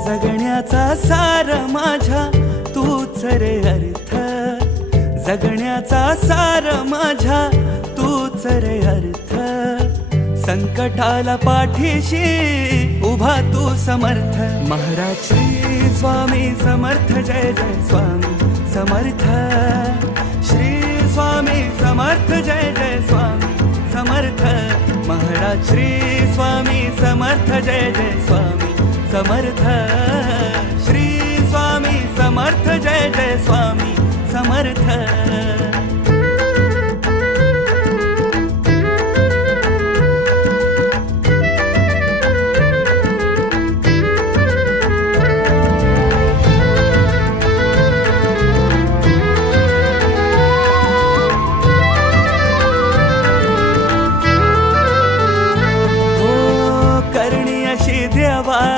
जगण्याचा सार माझ्या तूच रे अर्थ, जगण्याचा सार माझ्या तूच रे अर्थ. संकटाला पाठीशी उभा तू समर्थ. महाराज श्री स्वामी समर्थ, जय जय स्वामी समर्थ. श्री स्वामी समर्थ, जय जय स्वामी समर्थ. महाराज श्री स्वामी समर्थ, जय जय स्वामी समर्थ. श्री स्वामी समर्थ, जय जय स्वामी समर्थ.